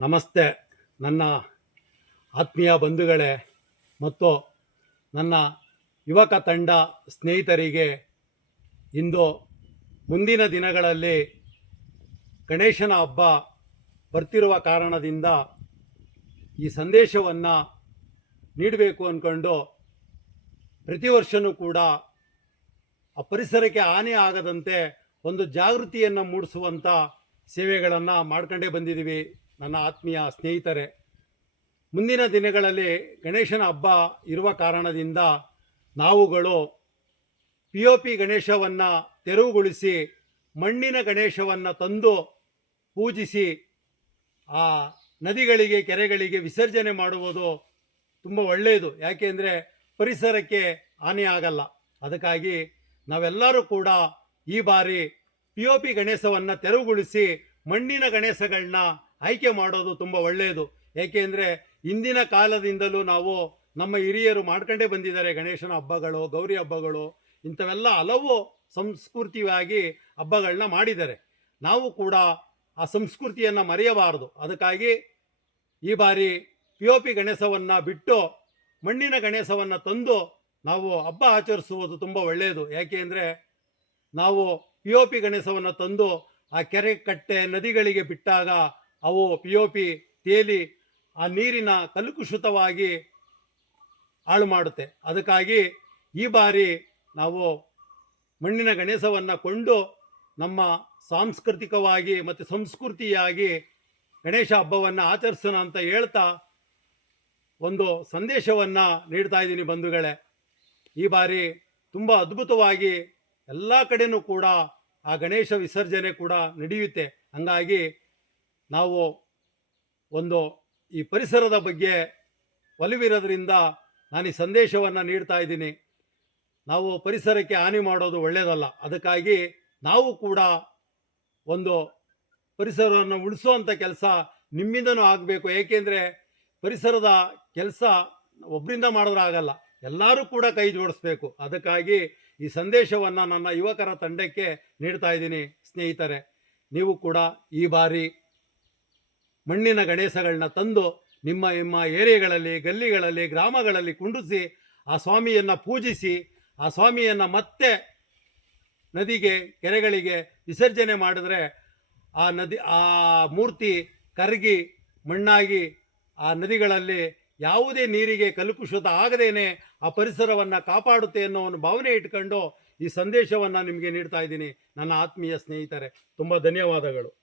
ನಮಸ್ತೆ. ನನ್ನ ಆತ್ಮೀಯ ಬಂಧುಗಳೇ ಮತ್ತು ನನ್ನ ಯುವಕ ತಂಡ ಸ್ನೇಹಿತರಿಗೆ ಇಂದು ಮುಂದಿನ ದಿನಗಳಲ್ಲಿ ಗಣೇಶನ ಹಬ್ಬ ಬರ್ತಿರುವ ಕಾರಣದಿಂದ ಈ ಸಂದೇಶವನ್ನು ನೀಡಬೇಕು ಅಂದ್ಕೊಂಡು ಪ್ರತಿ ವರ್ಷವೂ ಕೂಡ ಆ ಪರಿಸರಕ್ಕೆ ಹಾನಿ ಆಗದಂತೆ ಒಂದು ಜಾಗೃತಿಯನ್ನು ಮೂಡಿಸುವಂಥ ಸೇವೆಗಳನ್ನು ಮಾಡ್ಕೊಂಡೇ ಬಂದಿದ್ದೀವಿ. ನನ್ನ ಆತ್ಮೀಯ ಸ್ನೇಹಿತರೆ, ಮುಂದಿನ ದಿನಗಳಲ್ಲಿ ಗಣೇಶನ ಹಬ್ಬ ಇರುವ ಕಾರಣದಿಂದ ನಾವುಗಳು ಪಿ ಒ ಪಿ ಗಣೇಶವನ್ನು ತೆರವುಗೊಳಿಸಿ, ಮಣ್ಣಿನ ಗಣೇಶವನ್ನು ತಂದು ಪೂಜಿಸಿ, ಆ ನದಿಗಳಿಗೆ, ಕೆರೆಗಳಿಗೆ ವಿಸರ್ಜನೆ ಮಾಡುವುದು ತುಂಬ ಒಳ್ಳೆಯದು. ಯಾಕೆಂದರೆ ಪರಿಸರಕ್ಕೆ ಹಾನಿಯಾಗಲ್ಲ ಅದಕ್ಕಾಗಿ ನಾವೆಲ್ಲರೂ ಕೂಡ ಈ ಬಾರಿ ಪಿ ಒ ಪಿ ಗಣೇಶವನ್ನು ತೆರವುಗೊಳಿಸಿ, ಮಣ್ಣಿನ ಗಣೇಶಗಳನ್ನ ಆಯ್ಕೆ ಮಾಡೋದು ತುಂಬ ಒಳ್ಳೆಯದು. ಏಕೆಂದರೆ ಇಂದಿನ ಕಾಲದಿಂದಲೂ ನಾವು ನಮ್ಮ ಹಿರಿಯರು ಮಾಡ್ಕೊಂಡೇ ಬಂದಿದ್ದಾರೆ. ಗಣೇಶನ ಹಬ್ಬಗಳು, ಗೌರಿ ಹಬ್ಬಗಳು, ಇಂಥವೆಲ್ಲ ಹಲವು ಸಂಸ್ಕೃತಿಯಾಗಿ ಹಬ್ಬಗಳನ್ನ ಮಾಡಿದ್ದಾರೆ. ನಾವು ಕೂಡ ಆ ಸಂಸ್ಕೃತಿಯನ್ನು ಮರೆಯಬಾರದು. ಅದಕ್ಕಾಗಿ ಈ ಬಾರಿ ಪಿ ಒ ಪಿ ಗಣೇಶವನ್ನು ಬಿಟ್ಟು ಮಣ್ಣಿನ ಗಣೇಶವನ್ನು ತಂದು ನಾವು ಹಬ್ಬ ಆಚರಿಸುವುದು ತುಂಬ ಒಳ್ಳೆಯದು. ಯಾಕೆ ಅಂದರೆ ನಾವು ಪಿ ಒ ಪಿ ಗಣೇಶವನ್ನು ತಂದು ಆ ಕೆರೆ ಕಟ್ಟೆ ನದಿಗಳಿಗೆ ಬಿಟ್ಟಾಗ ಅವು ಪಿ ಒ ಪಿ ತೇಲಿ ಆ ನೀರಿನ ಕಲುಕುಷಿತವಾಗಿ ಹಾಳು ಮಾಡುತ್ತೆ. ಅದಕ್ಕಾಗಿ ಈ ಬಾರಿ ನಾವು ಮಣ್ಣಿನ ಗಣೇಶವನ್ನು ಕೊಂಡು ನಮ್ಮ ಸಾಂಸ್ಕೃತಿಕವಾಗಿ ಮತ್ತು ಸಂಸ್ಕೃತಿಯಾಗಿ ಗಣೇಶ ಹಬ್ಬವನ್ನು ಆಚರಿಸೋಣ ಅಂತ ಹೇಳ್ತಾ ಒಂದು ಸಂದೇಶವನ್ನು ನೀಡ್ತಾ ಇದ್ದೀನಿ ಬಂಧುಗಳೇ. ಈ ಬಾರಿ ತುಂಬ ಅದ್ಭುತವಾಗಿ ಎಲ್ಲ ಕಡೆಯೂ ಕೂಡ ಆ ಗಣೇಶ ವಿಸರ್ಜನೆ ಕೂಡ ನಡೆಯುತ್ತೆ. ಹಂಗಾಗಿ ನಾವು ಒಂದು ಈ ಪರಿಸರದ ಬಗ್ಗೆ ಒಲಿವಿರೋದ್ರಿಂದ ನಾನು ಈ ಸಂದೇಶವನ್ನು ನೀಡ್ತಾ ಇದ್ದೀನಿ. ನಾವು ಪರಿಸರಕ್ಕೆ ಹಾನಿ ಮಾಡೋದು ಒಳ್ಳೆಯದಲ್ಲ ಅದಕ್ಕಾಗಿ ನಾವು ಕೂಡ ಒಂದು ಪರಿಸರವನ್ನು ಉಳಿಸುವಂಥ ಕೆಲಸ ನಿಮ್ಮಿಂದನೂ ಆಗಬೇಕು. ಏಕೆಂದರೆ ಪರಿಸರದ ಕೆಲಸ ಒಬ್ಬರಿಂದ ಮಾಡಿದ್ರೆ ಆಗಲ್ಲ. ಎಲ್ಲರೂ ಕೂಡ ಕೈ ಜೋಡಿಸ್ಬೇಕು. ಅದಕ್ಕಾಗಿ ಈ ಸಂದೇಶವನ್ನು ನನ್ನ ಯುವಕರ ತಂಡಕ್ಕೆ ನೀಡ್ತಾ ಇದ್ದೀನಿ. ಸ್ನೇಹಿತರೆ, ನೀವು ಕೂಡ ಈ ಬಾರಿ ಮಣ್ಣಿನ ಗಣೇಶಗಳನ್ನ ತಂದು ನಿಮ್ಮ ನಿಮ್ಮ ಏರಿಯಾಗಳಲ್ಲಿ ಗಲ್ಲಿಗಳಲ್ಲಿ, ಗ್ರಾಮಗಳಲ್ಲಿ ಕುಂಡಿಸಿ ಆ ಸ್ವಾಮಿಯನ್ನು ಪೂಜಿಸಿ, ಆ ಸ್ವಾಮಿಯನ್ನು ಮತ್ತೆ ನದಿಗೆ, ಕೆರೆಗಳಿಗೆ ವಿಸರ್ಜನೆ ಮಾಡಿದ್ರೆ ಆ ನದಿ, ಆ ಮೂರ್ತಿ ಕರಗಿ ಮಣ್ಣಾಗಿ ಆ ನದಿಗಳಲ್ಲಿ ಯಾವುದೇ ನೀರಿಗೆ ಕಲುಕುಷಿತ ಆಗದೇನೆ ಆ ಪರಿಸರವನ್ನು ಕಾಪಾಡುತ್ತೆ ಅನ್ನೋ ಒಂದು ಭಾವನೆ ಇಟ್ಕೊಂಡು ಈ ಸಂದೇಶವನ್ನು ನಿಮಗೆ ನೀಡ್ತಾ ಇದ್ದೀನಿ. ನನ್ನ ಆತ್ಮೀಯ ಸ್ನೇಹಿತರೆ, ತುಂಬ ಧನ್ಯವಾದಗಳು.